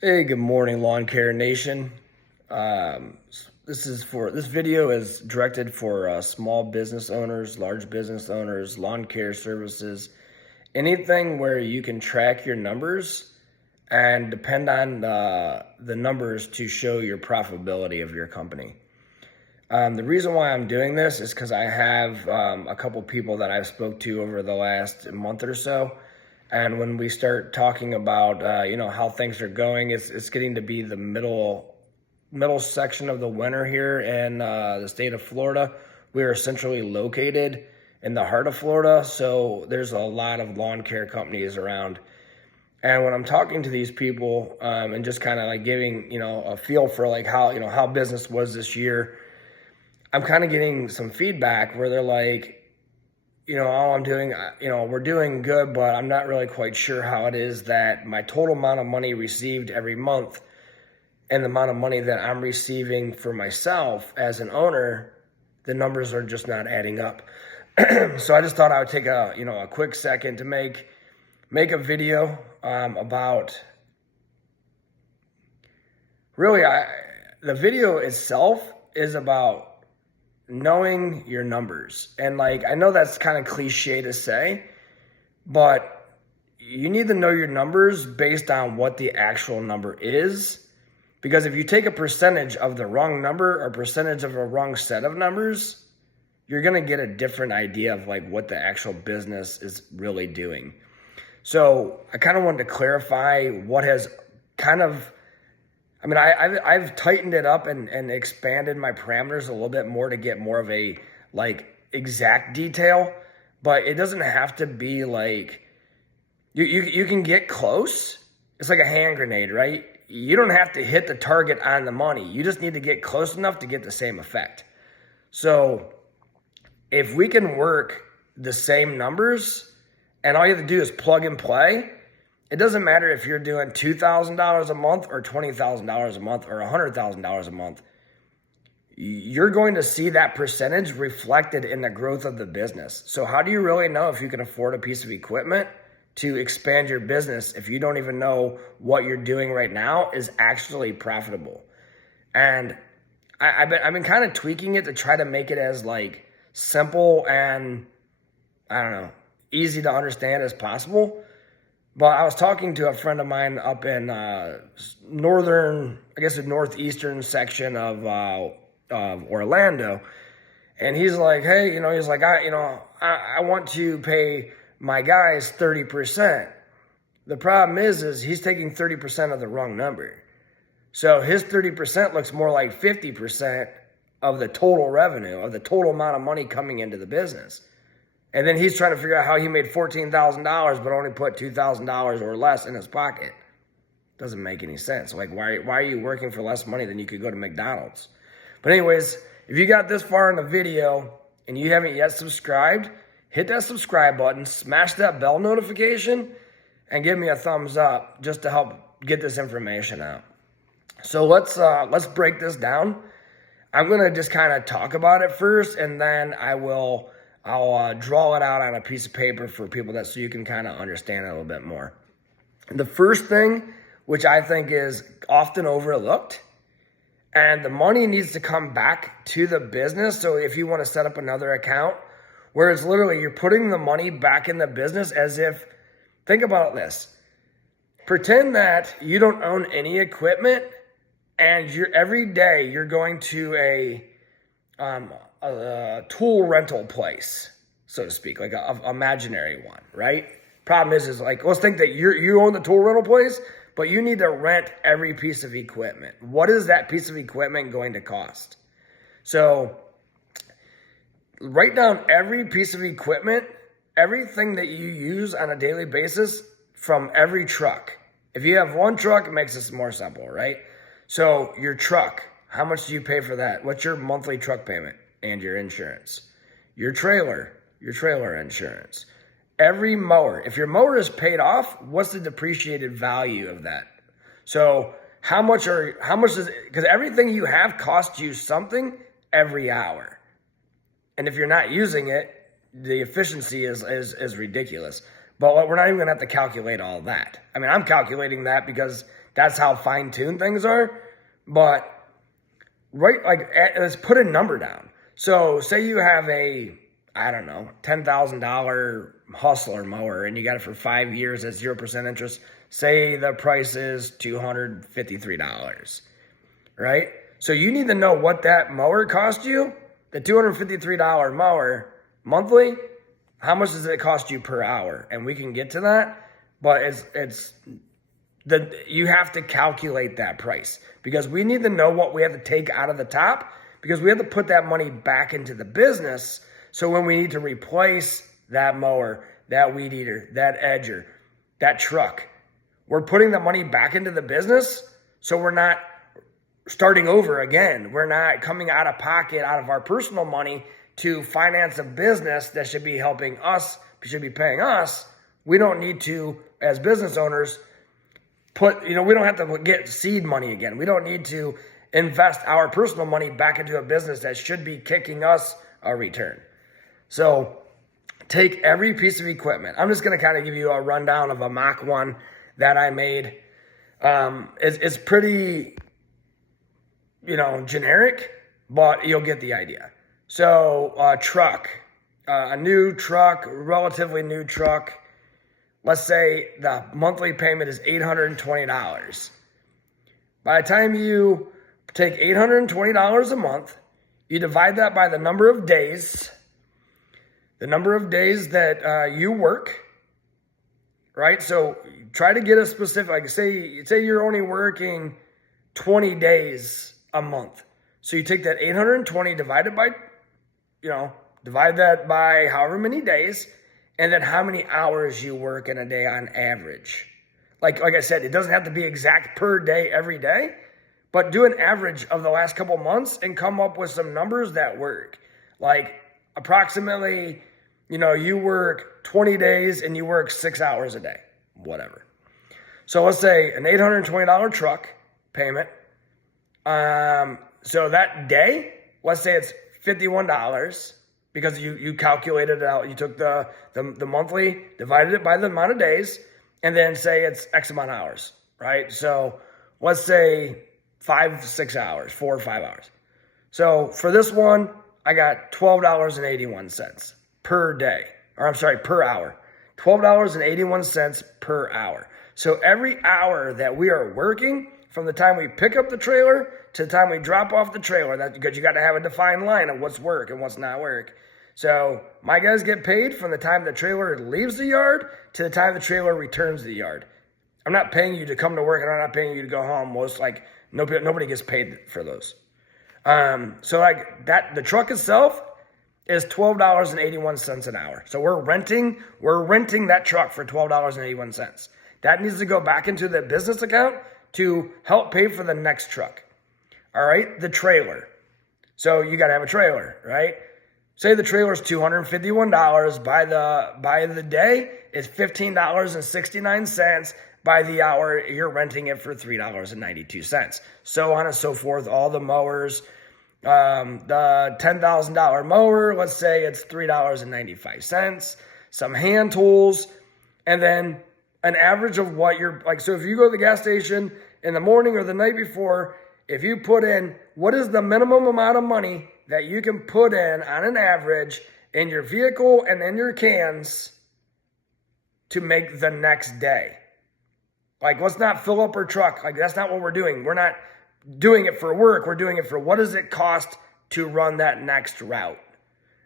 Hey, good morning, LawnCare Nation. This video is directed for small business owners, large business owners, lawn care services, anything where you can track your numbers and depend on the numbers to show your profitability of your company. The reason why I'm doing this is because I have a couple people that I've spoke to over the last month or so. And when we start talking about, how things are going, it's getting to be the middle section of the winter here in the state of Florida. We are centrally located in the heart of Florida, so there's a lot of lawn care companies around. And when I'm talking to these people and just kind of like giving, a feel for like how business was this year, I'm kind of getting some feedback where they're like, all I'm doing, we're doing good, but I'm not really quite sure how it is that my total amount of money received every month and the amount of money that I'm receiving for myself as an owner, the numbers are just not adding up. So I just thought I would take a quick second to make a video about really, the video itself is about knowing your numbers. And like, I know that's kind of cliche to say, but you need to know your numbers based on what the actual number is. Because if you take a percentage of the wrong number or percentage of a wrong set of numbers, you're going to get a different idea of like what the actual business is really doing. So I kind of wanted to clarify what has kind of, I've tightened it up and expanded my parameters a little bit more to get more of a like exact detail, but it doesn't have to be like, you can get close. It's like a hand grenade, right? You don't have to hit the target on the money. You just need to get close enough to get the same effect. So if we can work the same numbers and all you have to do is plug and play, it doesn't matter if you're doing $2,000 a month or $20,000 a month or $100,000 a month. You're going to see that percentage reflected in the growth of the business. So how do you really know if you can afford a piece of equipment to expand your business if you don't even know what you're doing right now is actually profitable? And I've been kind of tweaking it to try to make it as like simple and, easy to understand as possible. But I was talking to a friend of mine up in the northeastern section of Orlando, and he's like, hey, I want to pay my guys 30%. The problem is he's taking 30% of the wrong number. So his 30% looks more like 50% of the total revenue, of the total amount of money coming into the business. And then he's trying to figure out how he made $14,000 but only put $2,000 or less in his pocket. Doesn't make any sense. Like, why are you working for less money than you could go to McDonald's? But anyways, if you got this far in the video and you haven't yet subscribed, hit that subscribe button, smash that bell notification, and give me a thumbs up just to help get this information out. So let's break this down. I'm going to just kind of talk about it first, and then I'll draw it out on a piece of paper for people so you can kind of understand it a little bit more. The first thing, which I think is often overlooked, and the money needs to come back to the business. So if you want to set up another account, where it's literally you're putting the money back in the business as if, think about this. Pretend that you don't own any equipment and every day you're going to a tool rental place, so to speak, like a imaginary one, right? Problem is like, let's think that you own the tool rental place, but you need to rent every piece of equipment. What is that piece of equipment going to cost? So write down every piece of equipment, everything that you use on a daily basis from every truck. If you have one truck, it makes this more simple, right? So your truck, how much do you pay for that? What's your monthly truck payment and your insurance? Your trailer insurance. Every mower, if your mower is paid off, what's the depreciated value of that? So how much is it? Because everything you have costs you something every hour. And if you're not using it, the efficiency is ridiculous. But we're not even gonna have to calculate all that. I'm calculating that because that's how fine-tuned things are. But let's put a number down. So say you have a, I don't know, $10,000 Hustler mower and you got it for 5 years at 0% interest. Say the price is $253, right? So you need to know what that mower cost you, the $253 mower monthly. How much does it cost you per hour? And we can get to that, but you have to calculate that price because we need to know what we have to take out of the top because we have to put that money back into the business. So when we need to replace that mower, that weed eater, that edger, that truck, we're putting the money back into the business. So we're not starting over again. We're not coming out of pocket, out of our personal money to finance a business that should be helping us, should be paying us. We don't need to, as business owners, we don't have to get seed money again. We don't need to invest our personal money back into a business that should be kicking us a return. So take every piece of equipment. I'm just going to kind of give you a rundown of a mock one that I made. It's pretty, generic, but you'll get the idea. So a new truck, relatively new truck. Let's say the monthly payment is $820. By the time you take $820 a month, you divide that by the number of days that you work, right? So try to get a specific, like say you're only working 20 days a month. So you take that 820 divide that by however many days, and then how many hours you work in a day on average. Like I said, it doesn't have to be exact per day every day, but do an average of the last couple months and come up with some numbers that work. Like approximately, you work 20 days and you work 6 hours a day, whatever. So let's say an $820 truck payment. So that day, let's say it's $51 because you calculated it out. You took the monthly, divided it by the amount of days, and then say it's X amount of hours, right? So let's say 5-6 hours, 4 or 5 hours. So for this one, I got $12.81 per day, per hour. $12.81 per hour. So every hour that we are working, from the time we pick up the trailer to the time we drop off the trailer, that's because you got to have a defined line of what's work and what's not work. So my guys get paid from the time the trailer leaves the yard to the time the trailer returns to the yard. I'm not paying you to come to work and I'm not paying you to go home. Nobody gets paid for those. So like that, the truck itself is $12.81 an hour. So we're renting that truck for $12.81. That needs to go back into the business account to help pay for the next truck. All right, the trailer. So you got to have a trailer, right? Say the trailer is $251 by the day. It's $15.69. By the hour, you're renting it for $3.92. So on and so forth. All the mowers, the $10,000 mower, let's say it's $3.95. Some hand tools, and then an average of what you're like. So if you go to the gas station in the morning or the night before, if you put in what is the minimum amount of money that you can put in on an average in your vehicle and in your cans to make the next day. Like, let's not fill up our truck. Like, that's not what we're doing. We're not doing it for work. We're doing it for what does it cost to run that next route,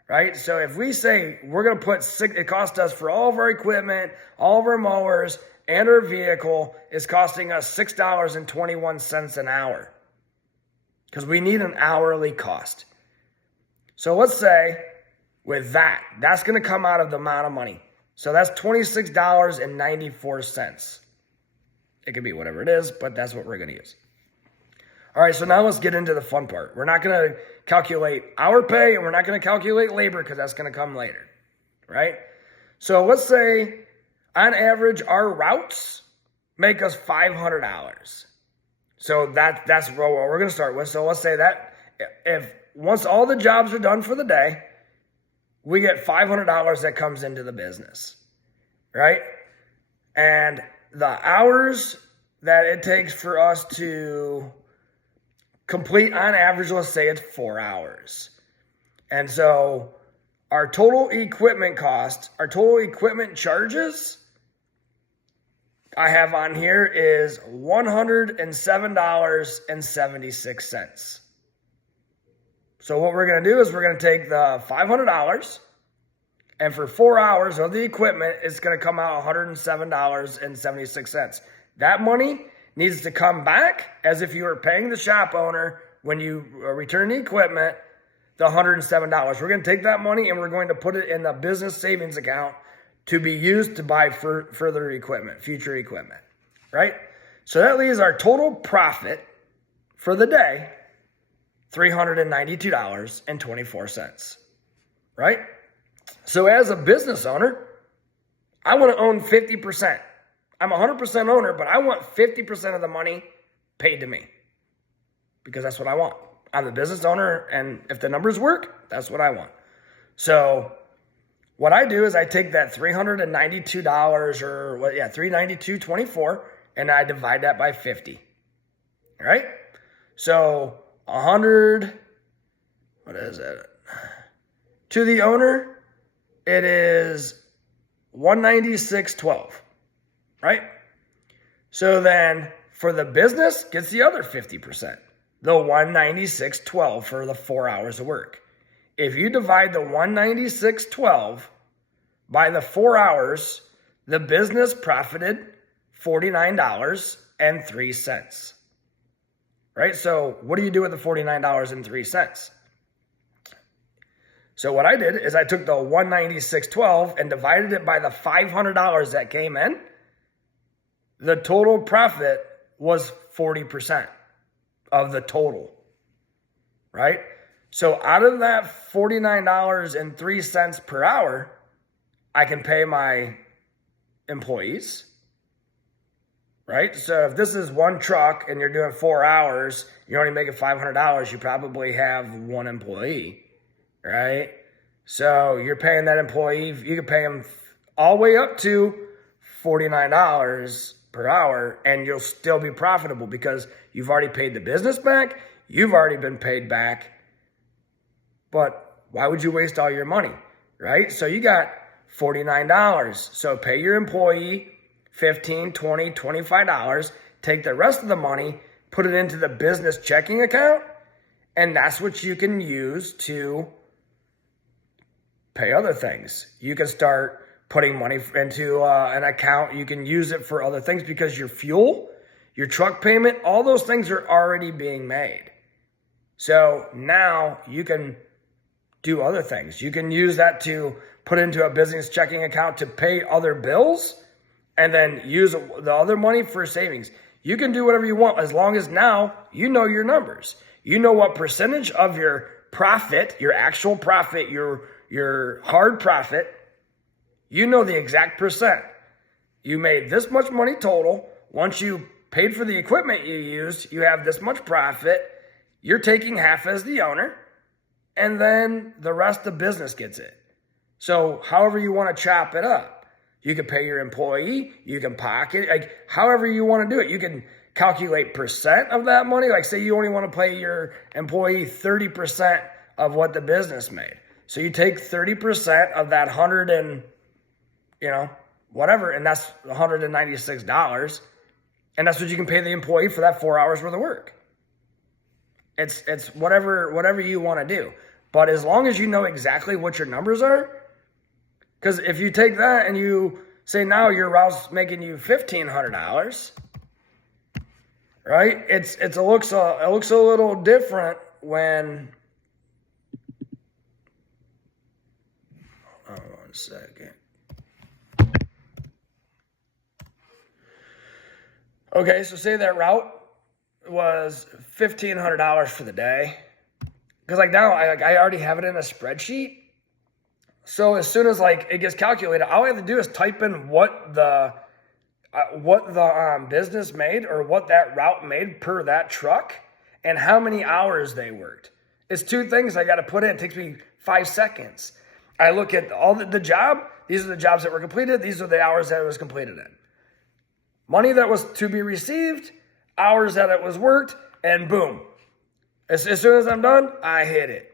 right? So if we say we're going to put it cost us for all of our equipment, all of our mowers, and our vehicle is costing us $6.21 an hour because we need an hourly cost. So let's say with that's going to come out of the amount of money. So that's $26.94. It could be whatever it is, but that's what we're going to use. All right, so now let's get into the fun part. We're not going to calculate our pay, and we're not going to calculate labor because that's going to come later, right? So let's say, on average, our routes make us $500. So that's what we're going to start with. So let's say that if once all the jobs are done for the day, we get $500 that comes into the business, right? And the hours that it takes for us to complete, on average, let's say it's 4 hours. And so our total equipment cost, our total equipment charges I have on here is $107.76. So what we're going to do is we're going to take the $500, and for 4 hours of the equipment, it's going to come out $107.76. That money needs to come back as if you were paying the shop owner when you return the equipment, the $107. We're going to take that money and we're going to put it in the business savings account to be used to buy further equipment, future equipment, right? So that leaves our total profit for the day, $392.24, right? So as a business owner, I want to own 50%. I'm 100% owner, but I want 50% of the money paid to me because that's what I want. I'm the business owner, and if the numbers work, that's what I want. So what I do is I take that $392 or $392.24, and I divide that by 50, right? So 100, what is it? To the owner, it is $196.12, right? So then for the business, gets the other 50%, the $196.12 for the 4 hours of work. If you divide the $196.12 by the 4 hours, the business profited $49.03. Right? So what do you do with the $49.03? So what I did is I took the $196.12 and divided it by the $500 that came in. The total profit was 40% of the total. Right? So out of that $49.03 per hour, I can pay my employees, right? So if this is one truck and you're doing 4 hours, you're only making $500, you probably have one employee, right? So you're paying that employee, you can pay them all the way up to $49 per hour, and you'll still be profitable because you've already paid the business back, you've already been paid back. But why would you waste all your money, right? So you got $49. So pay your employee $15, $20, $25. Take the rest of the money, put it into the business checking account, and that's what you can use to pay other things. You can start putting money into an account. You can use it for other things because your fuel, your truck payment, all those things are already being made. So now you can do other things. You can use that to put into a business checking account to pay other bills and then use the other money for savings. You can do whatever you want as long as now you know your numbers. You know what percentage of your profit, your actual profit, your hard profit, you know the exact percent. You made this much money total. Once you paid for the equipment you used, you have this much profit. You're taking half as the owner. And then the rest of the business gets it. So however you want to chop it up, you can pay your employee, you can pocket, like however you want to do it. You can calculate percent of that money. Like say you only want to pay your employee 30% of what the business made. So you take 30% of that $100 and, whatever, and that's $196. And that's what you can pay the employee for that 4 hours worth of work. It's whatever you want to do. But as long as you know exactly what your numbers are, because if you take that and you say now your route's making you $1,500, right? It looks a little different when. Hold on a second. Okay, so say that route was $1,500 for the day, because like now I already have it in a spreadsheet. So as soon as it gets calculated, all I have to do is type in what the business made or what that route made per that truck and how many hours they worked. It's two things I got to put in. It takes me 5 seconds. I look at all the job. These are the jobs that were completed. These are the hours that it was completed in. money that was to be received, hours that it was worked, and boom. As soon as I'm done, I hit it,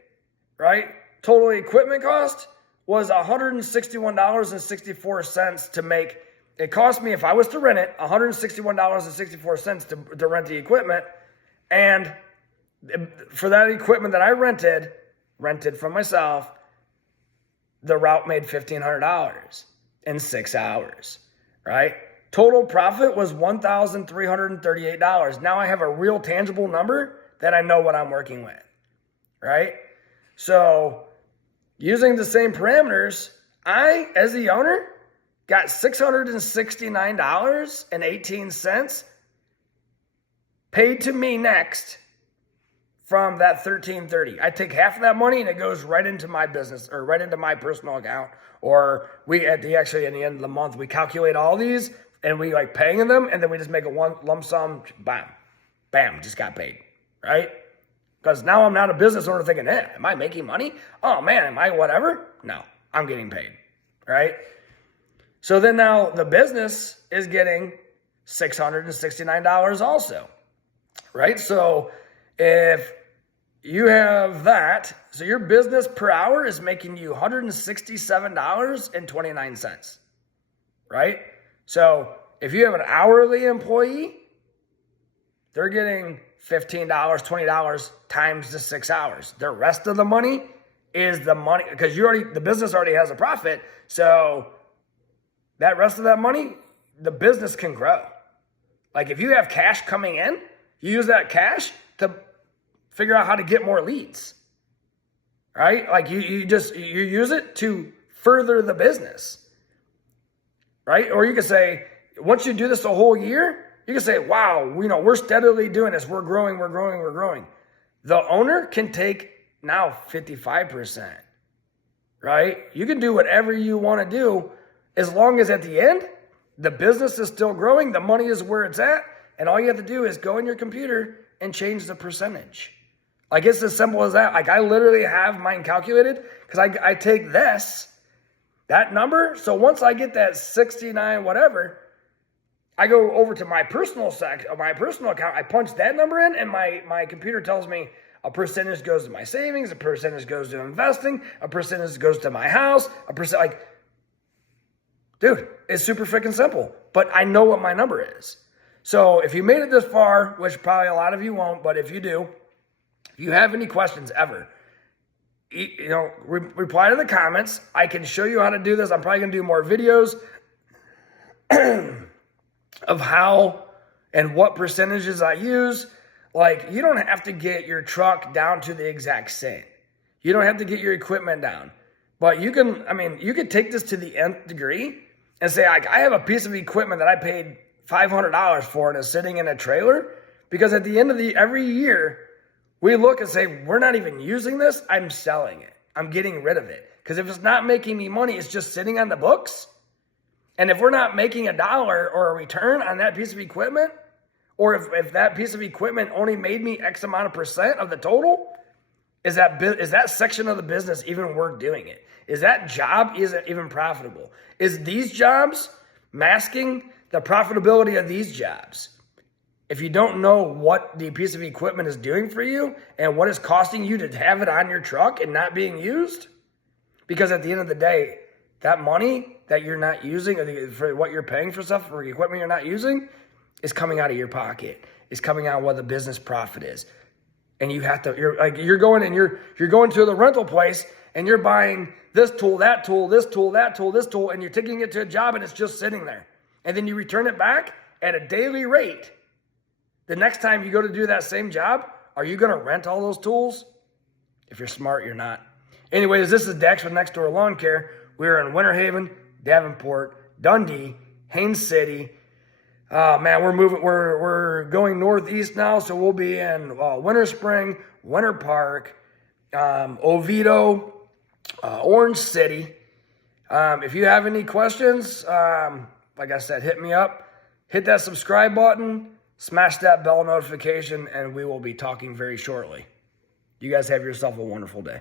right? Total equipment cost was $161.64 to make. It cost me, if I was to rent it, $161.64 to rent the equipment. And for that equipment that I rented from myself, the route made $1,500 in 6 hours, right? Total profit was $1,338. Now I have a real tangible number that I know what I'm working with, right? So using the same parameters, I, as the owner, got $669.18 paid to me next from that $1,330. I take half of that money and it goes right into my business or right into my personal account. Or at the end of the month, we calculate all these and we like paying them, and then we just make a one lump sum, bam, just got paid, right? Because now I'm not a business owner thinking, am I making money? Oh man, am I whatever? No, I'm getting paid, right? So then now the business is getting $669 also, right? So if you have that, so your business per hour is making you $167.29, right? So if you have an hourly employee, they're getting $15, $20 times the 6 hours. The rest of the money is the money, because the business already has a profit. So that rest of that money, the business can grow. Like if you have cash coming in, you use that cash to figure out how to get more leads, right? Like you use it to further the business, right? Or you could say, once you do this a whole year, you can say, wow, we're steadily doing this. We're growing. The owner can take now 55%, right? You can do whatever you want to do as long as at the end, the business is still growing, the money is where it's at, and all you have to do is go in your computer and change the percentage. Like it's as simple as that. Like I literally have mine calculated because I take that number. So once I get that 69 whatever, I go over to my personal account. I punch that number in, and my computer tells me a percentage goes to my savings, a percentage goes to investing, a percentage goes to my house, dude, it's super freaking simple. But I know what my number is. So if you made it this far, which probably a lot of you won't, but if you do, if you have any questions ever, reply to the comments. I can show you how to do this. I'm probably gonna do more videos of how and what percentages I use. Like, you don't have to get your truck down to the exact same. You don't have to get your equipment down. But you can take this to the nth degree and say, like, I have a piece of equipment that I paid $500 for and is sitting in a trailer. Because at the end of every year, we look and say, we're not even using this. I'm selling it. I'm getting rid of it. Because if it's not making me money, it's just sitting on the books. And if we're not making $1 or a return on that piece of equipment, or if that piece of equipment only made me X amount of percent of the total, is that section of the business even worth doing it? Is that job even profitable? Is these jobs masking the profitability of these jobs? If you don't know what the piece of equipment is doing for you and what it's costing you to have it on your truck and not being used, because at the end of the day, that money that you're not using for what you're paying for stuff, for equipment you're not using, is coming out of your pocket. It's coming out of what the business profit is. And you're going to the rental place and you're buying this tool, that tool, this tool, that tool, this tool, and you're taking it to a job and it's just sitting there. And then you return it back at a daily rate. The next time you go to do that same job, are you going to rent all those tools? If you're smart, you're not. Anyways, this is Dax with Next Door Lawn Care. We're in Winter Haven, Davenport, Dundee, Haines City. We're going northeast now, so we'll be in Winter Spring, Winter Park, Oviedo, Orange City. If you have any questions, like I said, hit me up. Hit that subscribe button, smash that bell notification, and we will be talking very shortly. You guys have yourself a wonderful day.